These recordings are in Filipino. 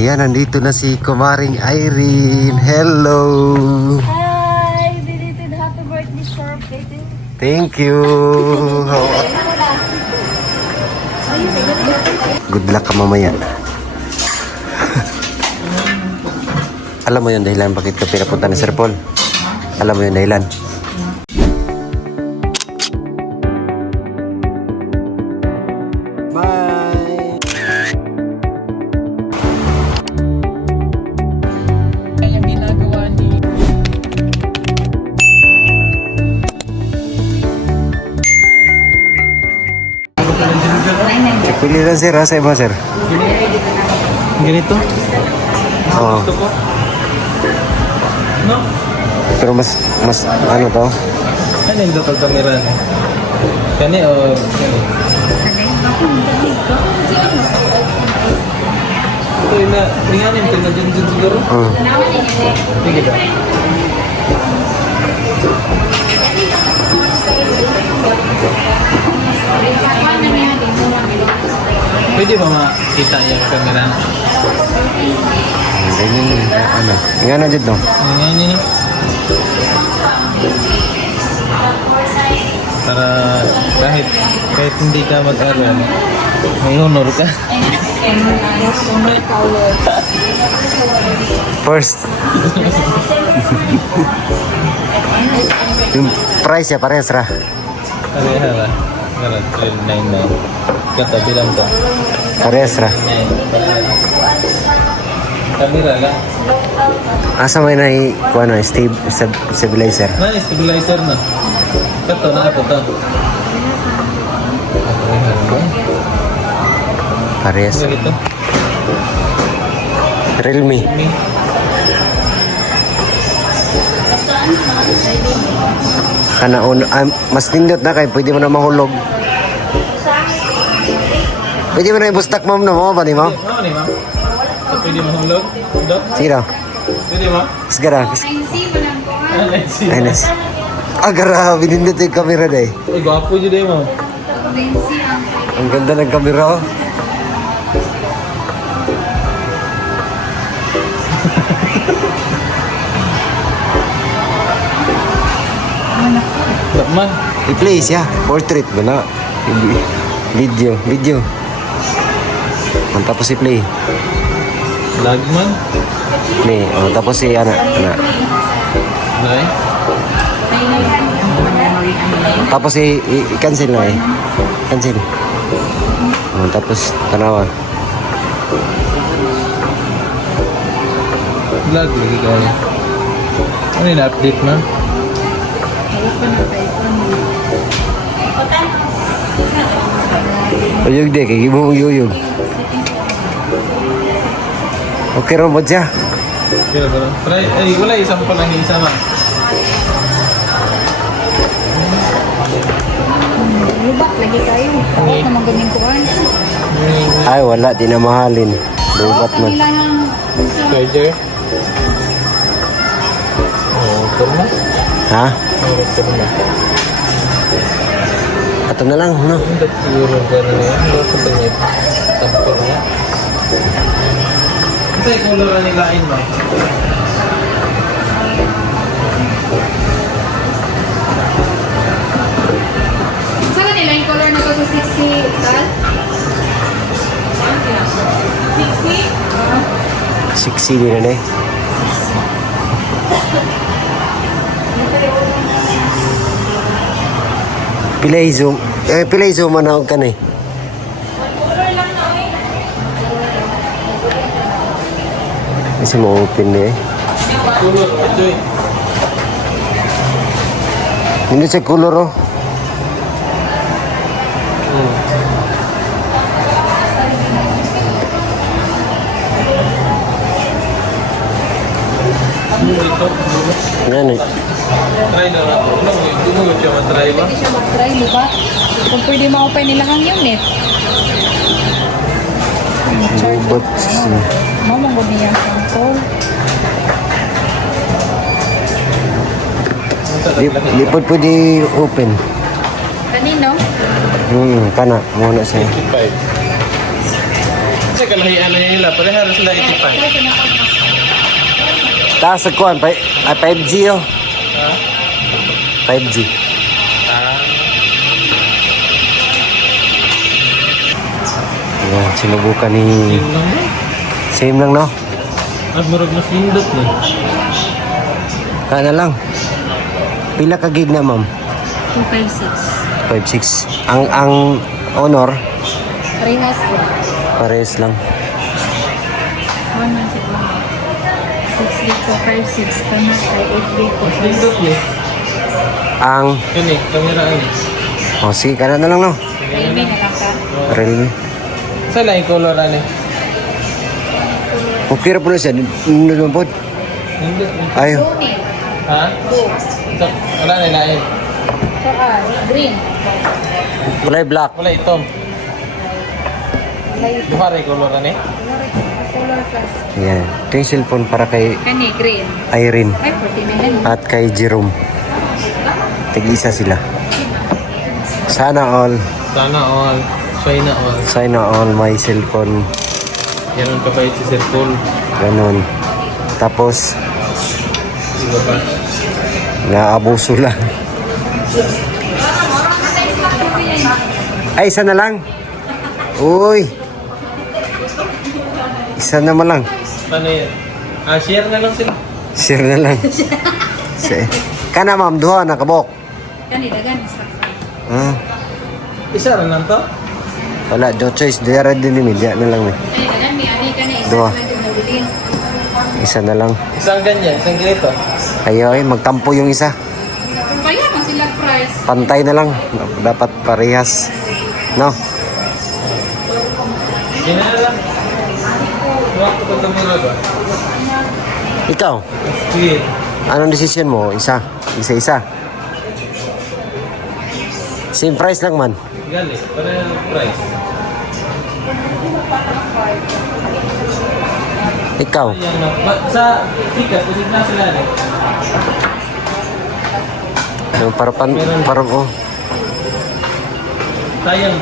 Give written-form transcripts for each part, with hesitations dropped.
Ayan, nandito na si Kumaring Irene. Hello! Hi! Belated happy birthday, sir, baby. Thank you! Good luck ka mamaya. Alam mo yung dahilan bakit ka pinapunta ni Sir Paul? Alam mo yung dahilan? Bye! Yung ginagawa ni Pili lang sir, ha? Sa iba sir. ganito. Oo. Gusto ko. No? Pero mas ano to? Ano yung dapat kamera na? Kani o kani? Ito yung na, ringan yung tinadyan dyan siguro. Sige daw. Pwede ba makita yung camera? Ganyan, ano? Nga na dyan no? Ngayon yun eh. Para kahit hindi ka mag-aral, may honor ka. First. Yung price ya, parehas ra. Pareha ba? Meron, 1299. Kata, bilang to. Parehas ra. 9. Kamera lang. Asa may na kuha na, stabilizer. Stabilizer na. Kato na ito to. Parehas. Ano ito? Realme. Kana mas nindot na kay pwede mo na mahulog. Pwede mo na ibustak ma'am na mo ba ni mo? Oo, ni ma. Pwede mahulog? Ito? Sige daw. Pwede ma? Sigara. Ay, nice. Ah, grabe, nindot yung camera day. Uy, gwapo dyan din mo. Ang ganda ng camera. Oh. Man. I-play siya. Portrait ba na? Video. Ang tapos i-play. Lag man. Play. Oh, tapos si ana. Nay. Tapos i-cancel na eh. Cancel. Oh, tapos tanawa. Lag lagi kaya. Ano yung update man? Uyog de, kay mo uyog. Okay ron mo siya. Kira ba? Try, wala isang pa lang yung isa man. Lubak lagi kayo. Ako naman ganyan kuhan. Ay, wala. Di na mahalin. Lubat man. Charger. Oh, kurma. Ha? Oh, kurma. Ato na lang, no? Hindi siguro gano'n yan. Hindi ko tingin. Tampor niya. Ito yung color na nilain mo. Saan kanila yung color na to sa 60 tal? 60? 60 din na eh. Pilay zoom. Pilay zoom manawag ka na eh. Kasi ma-open na eh. Color, ito eh. Hindi siya color oh. Ito. Yan eh. Try na lang. Ano mo, tumugod siya matry ba? Pwede siya mag-try, lubak. Kung pwede ma-open nila ang unit. Lubat. Mamang gumiyan sa call. Di po pwede open. Kanino? Kana. Muna siya. 55. Check kalahian-lahian nila. Pareha sila itipan. Taas sa kuhan, 5G oh. Ha? 5G. Ah. Yan, sinubukan ni... Yun lang mo. Same lang, no? Mas marag mas lindot na. Kana lang. Pila ka gig na, ma'am? 256. 5.6. Ang honor, Parehas po. pares lang. 1 month siguro. 6 gig po, 5.6. Tama kay 8 gig po. Mas lindot ni. Ang... Kani, kamera ani. Oh, sige, kana na lang, no? Realme na lang ka. Realme. Sa lain color ani. Okay ra po na siya. Nindot mo po. Lindot ni. Ayo. Blue. Ha? So, wala na lain. Saka green. Kulay black. Wala itom. Light. Duha ray color ani. Color plus. Yan. Ito yung cellphone para kay Kani, green. Irene Ay, 49. at kay Jerome. Tig-isa sila. Sana all. Sana all. China all. Sana all my cellphone. Ganun kapait si Sir Paul. Ganon. Tapos, Iba pa. naabuso lang. Ay, isa na lang. Uy. Isa naman lang. Ano yan? Ah, share na lang sila. Share na lang. Kana ma'am, duha na kabok. Kani, dagan. Ah, Isa na lang to? wala, no choice. Diyara din ni media na lang. Ay, dagan. May ani ka na. Isa Dua. lang din nabilin. Isa na lang. Isang ganyan, isang ganito. Ayaw magtampo yung isa. Kung kaya man sila price. Pantay na lang. Dapat parehas. No? Ganyan na lang. Huwag ko ito mura ba? Ikaw, Sige. anong decision mo? Isa. Isa-isa. Same price lang man. Gali, para price. Ikaw. Ayan na. Sa tikas, kasi na sila na. Para oh. Sayang.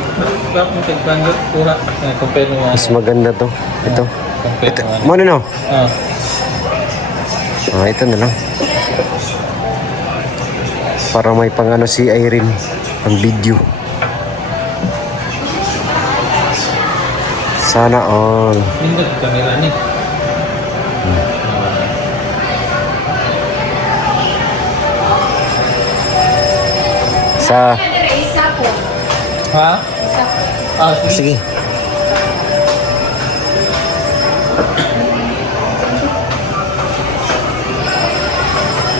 Bakit mo tagpandot? Kuha. Compare mo. Mas maganda to. Ito. Compare Ito. mo. Mo no? Ah. Ito na lang. Para may pangano si Irene ang video. Sana all. Lindot kamera ni. Sa Isa po. Ha? Isa po. Ah, sige. sige.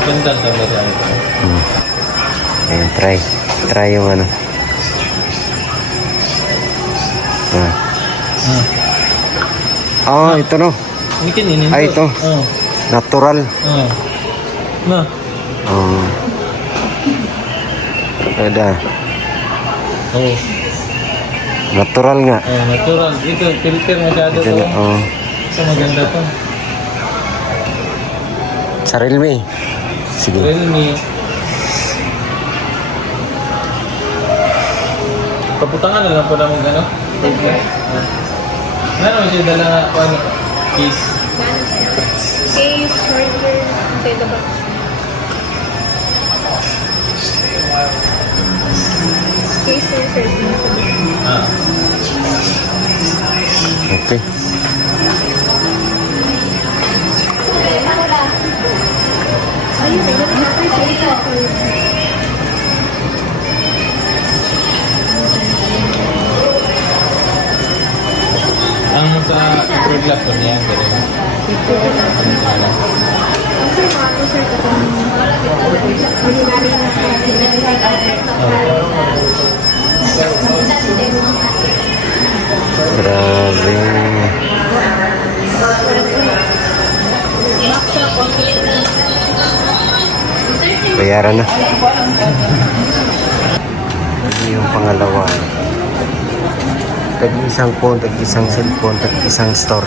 Ganda ang kamera nito. Ayan, try. Try yung ano. Ito no. Ini kininin. Ay, ito. Oh. Natural. Oh. Na. Oh. Ada. Oh. Natural nga. Oh, natural. Ito, filter masyado Ito to. na, oh. Ito maganda to. Sa Realme. Sige. Realme. Paputangan na lang po namin ano? Filter. Meron siya dala ano? Case. Case, charger, inside the box. Case, research. Ah. Okay. Ang sa Android laptop niya, ganun. Grabe. Bayaran na. Ano yung pangalawa? Tag-isang phone, tag-isang cellphone, tag-isang store.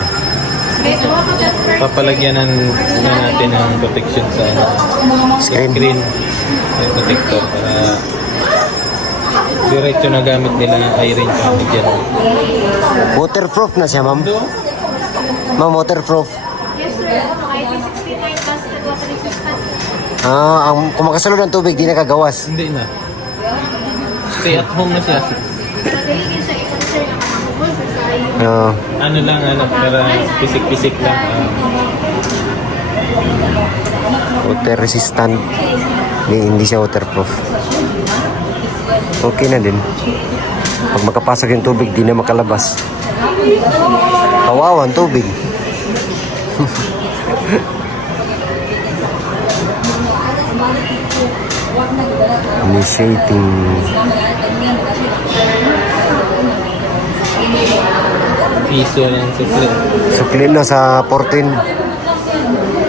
Papalagyan na natin ng protection sa screen. May protector para diretso na gamit nila Irene pa dyan. Waterproof na siya, ma'am. Ito, Ma'am, waterproof. Yes, sir. IP69 plus water resistant. Kung makasalod ng tubig, di nakagawas. Hindi na. Stay at home na siya. Pagkaligin sa ito, sir, nakakabol. Kayo. Ano lang, para pisik-pisik lang. Water resistant. Hindi siya waterproof. Okay na din. Pag makapasok yung tubig, di na makalabas. Kawawa ang tubig. Initiating. Piso ng sukli. Sukli na sa 14.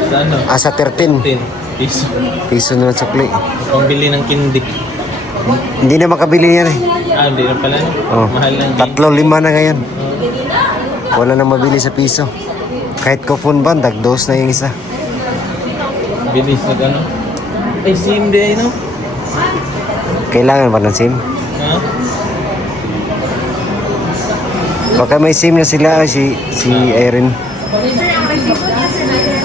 Sa ano? Sa 13. 10 piso. Piso na ng sukli. Pambili ng kindik. Hindi na makabili yan eh. Hindi na pala. Oh. Mahal lang. 3-5 na ngayon. Wala nang mabili sa piso. Kahit coupon ba, dagdos na yung isa. Bilis na gano'n. Ay, SIM di ay, no? Kailangan ba ng SIM? Ha? Baka may SIM na sila, si Erin. Sir, ang resibo niya, sir,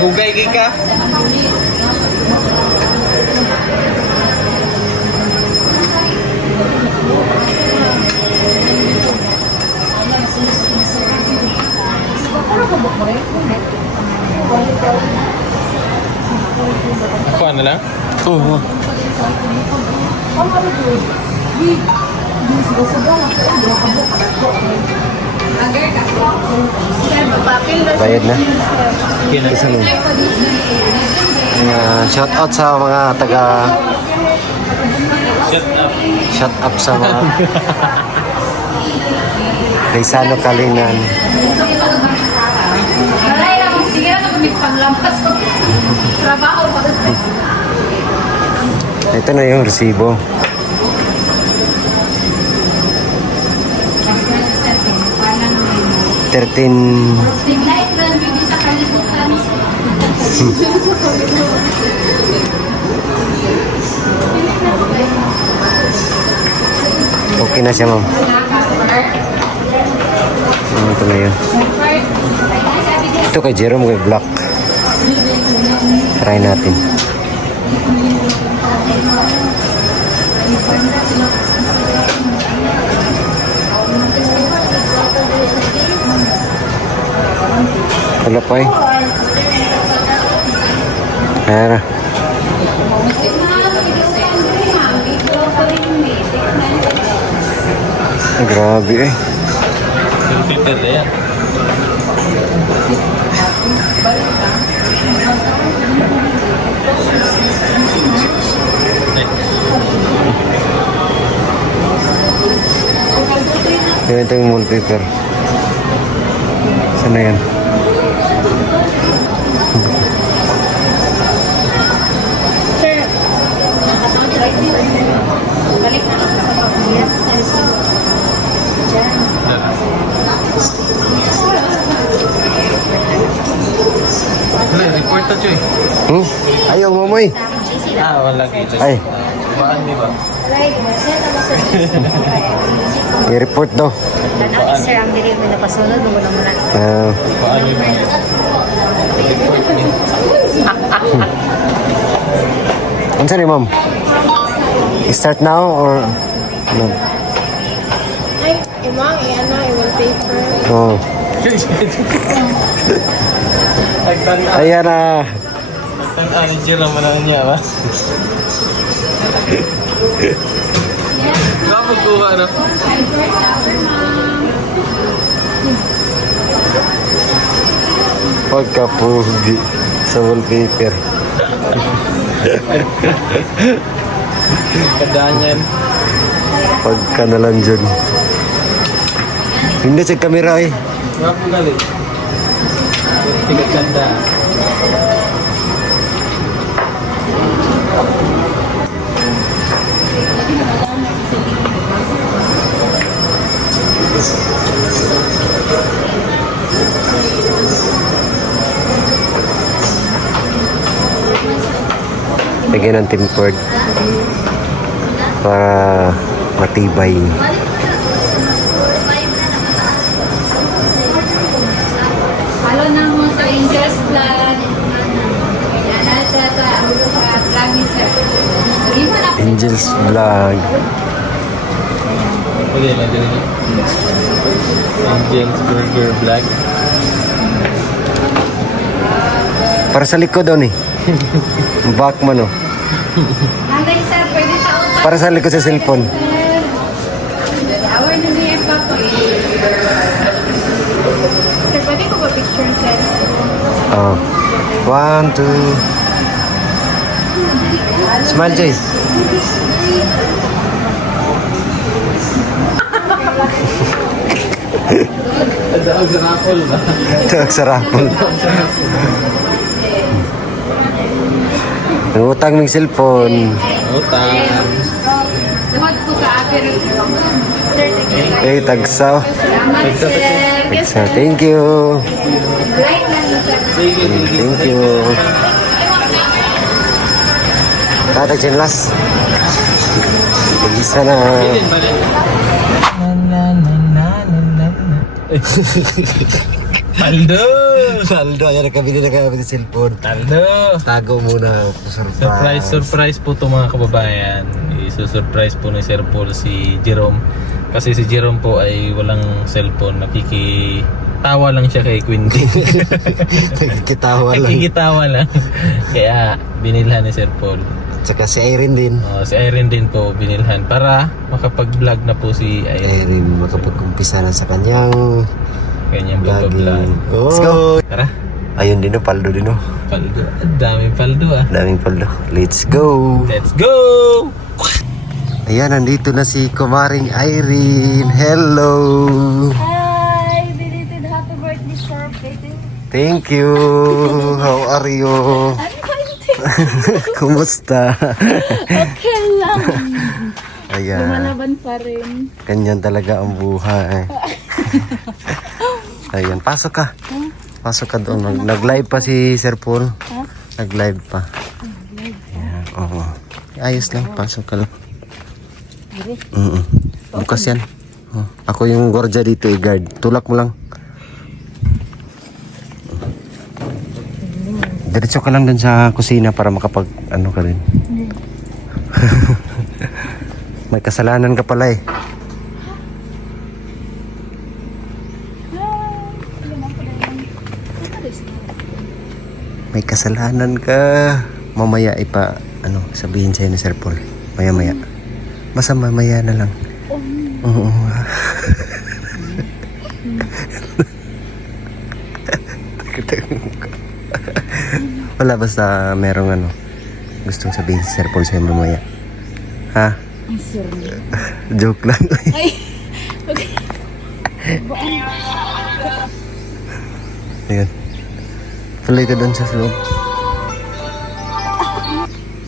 Gugay kay ka? Ako ano lang? Oo. Bayad na. Isa nun. Shout out sa mga taga Shut up. shout up sa mga Rizano Kalingan. Malay lang, sige na kami panglampas. Trabaho pa. Ito na yung resibo. $13. Light run, bibi sa kalibutan. Okay na siya, ma'am. Ito na yun. Ito kay Jerome, kay Black. Try natin. Wala pa eh. Ayan na. Grabe eh. Yung filter na yan. Ay. Ito yung wallpaper. Saan na yan? Sir, balik na lang sa pagkakas sa resibo. Diyan. Wala, report na Choy. Ayaw mo mo eh. Wala kita. Ay, Baan di ba? i-report daw. Ang sir, ang dili mo na pasunod, mo na muna. Baan di ba? Report niya. Ano saan ma'am? Start now or no? Ay, imang, ano, i-wallpaper. Oh. Nagtanda. Ayan na. Nagtanda ni Jerome na niya ba? Kapag kuha ano? Pagkapugi sa wallpaper. Kadaan yan. Pagka nalan dyan. Hindi sa kamera eh. Wapo galit. Tiga ganda. Lagyan ng tempered para matibay. Halo na mo sa Angel's Blood. Yan ata vlogging sir. Iba na Angel's Vlog. Okay, lang din. Angel's Burger Black. Para sa likod doon eh. Back mo no. Nanay sir, pwede taon pa. Para sa likod sa cellphone. Sir. Awar na niya pa po eh. Sir, pwede ko ba picture sir? Oh. 1, 2. Smile, Joy. Daog sa Apple ba? Tawag sa rapol. Nangutang ng cellphone. Utang. Lumad po ka apir. Sir, thank you. Eh, tagsaw. Salamat sir. Tagsaw. Thank you. Right lang na sir. Thank you. Tatag sinlas. Isa na. Bilin ba rin? Paldo! Saldo, ayan nakabili na kami ng cellphone. Paldo! Tago muna. Surprise po ito mga kababayan. Isusurprise po ni Sir Paul si Jerome. Kasi si Jerome po ay walang cellphone. Nakikitawa lang siya kay Quinty. Kitawa lang. Nakikitawa lang. Kaya binilhan ni Sir Paul. Tsaka si Irene din. Si Irene din po binilhan para makapag-vlog na po si Irene. Irene makapag-umpisa na sa kanyang Kanyang vlog. vlogging. Oh. Let's go! Tara, Ayun din o, paldo din o. paldo. Daming paldo ah. Daming paldo. Let's go! Let's go! Ayan, nandito na si Kumaring Irene. Hello! Hi! Belated happy birthday sir. Thank you! How are you? Kumusta? Okay lang. Ayan. Lumalaban pa rin. Ganyan talaga ang buhay. Ayan, pasok ka. Pasok ka doon. Nag-live pa si Sir Paul. Nag-live pa. Ayan, oo. Ayos lang, pasok ka lang. Bukas yan. Oh, ako yung gwardiya dito, guard. Tulak mo lang. Diretso ka lang dun sa kusina para makapag ano ka rin. May kasalanan ka pala eh. May kasalanan ka. Mamaya ipa ano sabihin sa'yo ni Sir Paul. Maya. Basta mamaya na lang. Oo. Wala, basta merong ano gustong sabihin si Sir Paul sa'yo mamaya. Ha? Joke lang. Ay! Okay. Ayun. Tuloy ka doon sa loob.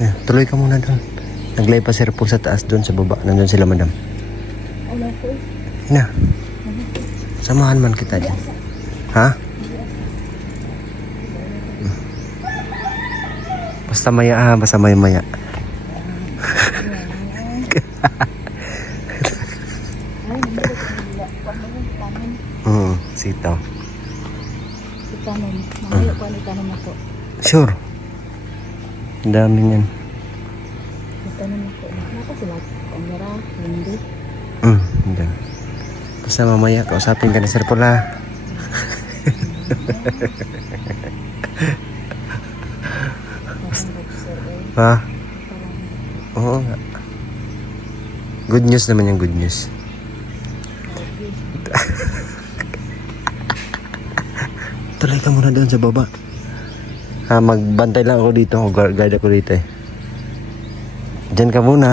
Ayan, tuloy ka muna doon. Naglay pa Sir Paul sa taas doon sa baba. Nandun sila madam. Wala po. Hina. Samahan man kita dyan. Ha? Basta maya ha. Basta maya. Sitaw. Itanom. Mamaya po ang itanom ako. Sure. Ang dami niyan. Itanom ako. Naka sila. Kamera. Hindi. Hindi. Basta mamaya kausapin ka ni Sir Paul ha. Ha? Oo nga. Good news naman yung good news. Tuloy ka muna doon sa baba. Ha, magbantay lang ako dito. Guard ako dito eh. Diyan ka muna.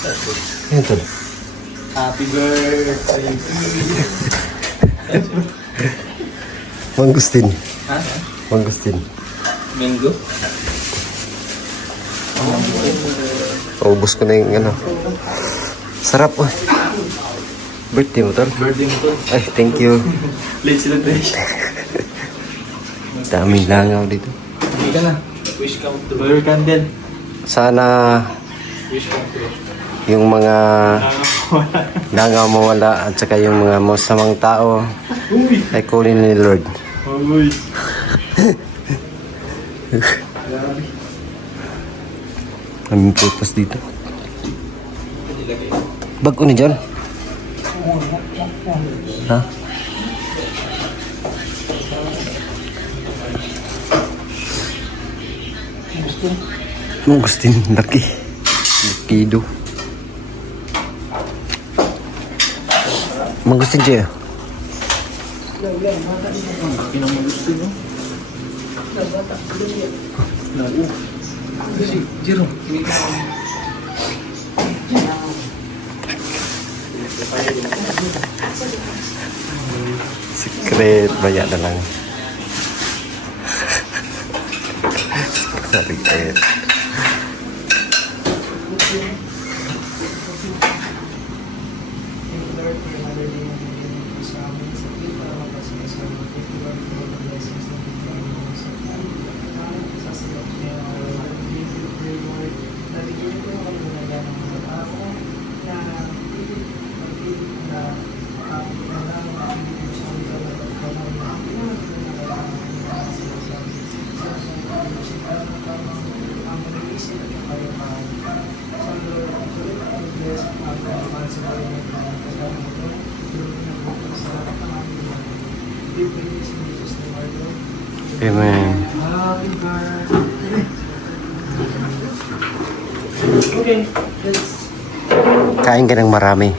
Yan tol. Happy birthday. Mangustin. Ha? Mangustin. Mango? Paubos ko na yung ano. Sarap oh. Birthday mo tol. Birthday mo to. Ay, thank you. Late celebration. Daming langaw dito. Hindi ka na. Wish come true. Fire candle. Sana Wish come true. yung mga langaw mawala at saka yung mga masamang tao Uy! ay kunin ni Lord. Uy! Aming purpose dito. Bag ko ni John. Ha? Mangustin, laki. Lakido. Mangustin siya. Pinamagusto nyo? Lago. Si Jiro. Secret, baya na lang. Secret. Amen. Okay. Kain ka ng marami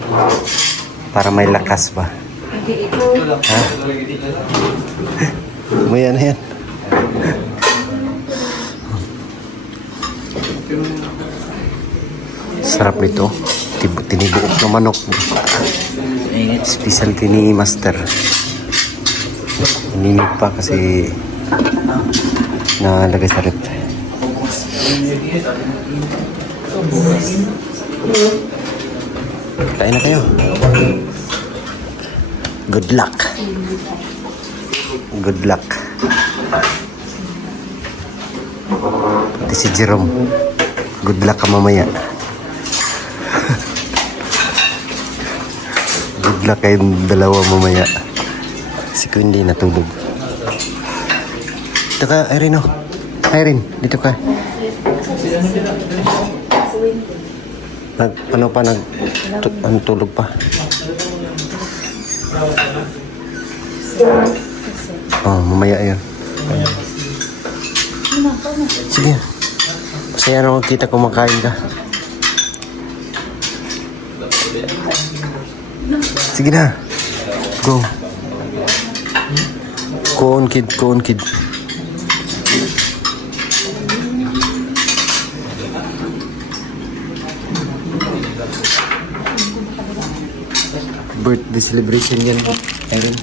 para may lakas ba? Ha? Mo yan yan. Sarap nito. Tinibuok na manok. Specialty ni Master. Ininit pa kasi nalagay sa rep. Kain na kayo. Good luck. Good luck. Pati si Jerome. Good luck ka mamaya. Good luck kayong dalawa mamaya. Si Quindy natulog. Dito ka, Irene oh. Irene, dito ka. Ano pa, tulog pa. Oh, mamaya yun. Sige. Masaya na kita kumakain ka. Sige na. Go. Go on, kid. Go on, kid. Birthday celebration yan, Aaron.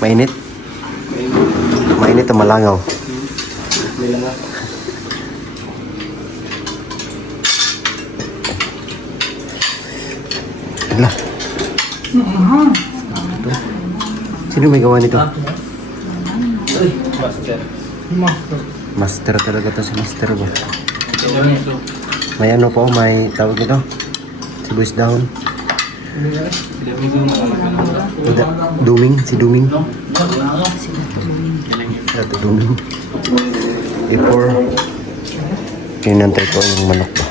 Mainit? Mainit ang malangaw. Hala. Sino may gawa nito? Master. Master talaga to si Master ba? May ano po, may tawag nito? Sibuyas dahon. Duming, si Duming. Ito Duming. Before, pinantay ko yung manok ba?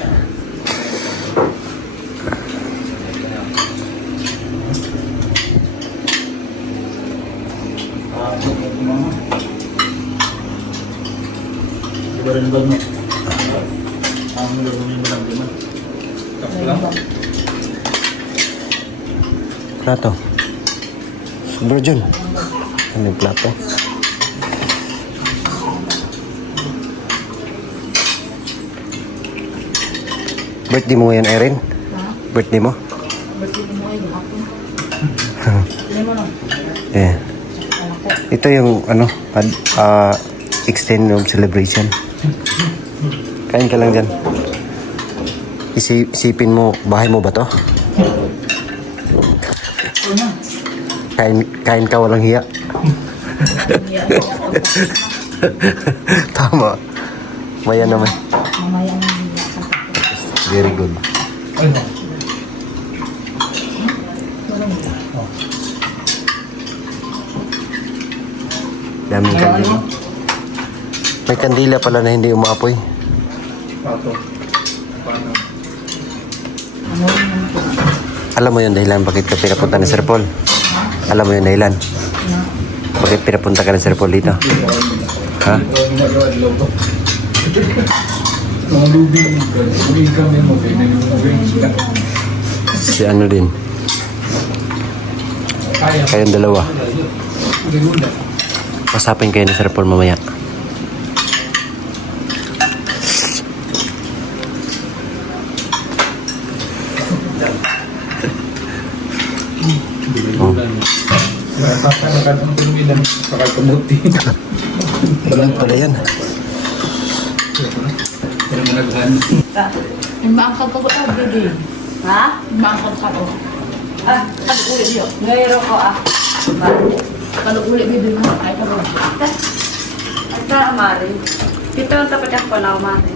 Plato. Bro Jun. Ano yung plato? Birthday mo ngayon, Erin? Birthday mo? Yeah. Ito yung ano, extend room celebration. Kain ka lang dyan. Isipin mo, bahay mo ba to? Kain ka walang hiya. Tama. Maya naman. Mamaya na niya. Very good. Daming kandila. May kandila pala na hindi umaapoy. Alam mo yung dahilan bakit ka pinapunta ni Sir Paul? Alam mo yung dahilan? Bakit pinapunta ka ni Sir Paul dito? Ha? Si ano din? Kayong dalawa. Pasapin kayo ni Sir Paul mamaya. Walang pala yan. Maangkad ka ko bebe. Ha? Maangkad ka ko. Kalug-uli yun. Ngayon ko Kalug-uli bebe mo. Ay ka ba? At sa Mari. Dito ang tapat ako na Mari.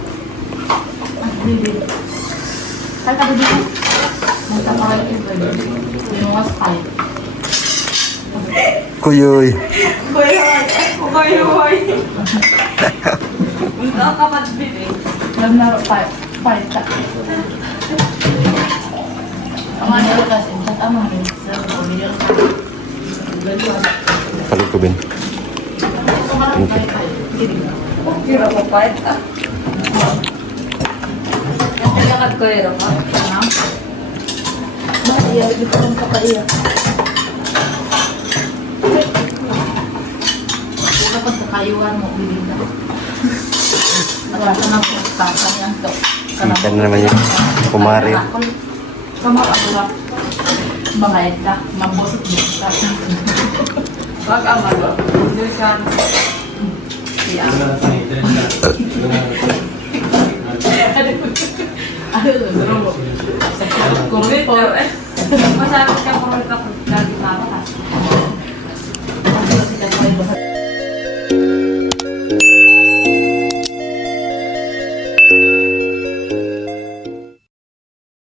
Bebe. Ay ka bebe mo. Nagkakawal yung bebe. Binuwas tayo. Kuyoy. Kuya. Unta ka matbili. Nagnaro pa. Paita. Ang ano kasi. Ang amang rin. Sa pamilya. Palit ko, Ben. Kira ko pa ito. Yakat ko ito pa. Bakit iya? Ito ang kapaiya. Kapag kakayuhan mo, bilhin na. Wala ka na po. Kakang yan to. Kita na naman yung kumari. Kamu ako ba? Bangayad ka. Mabosot-bosot ka. Wag ang malo. Diyan. Siya. Ano? Kurito.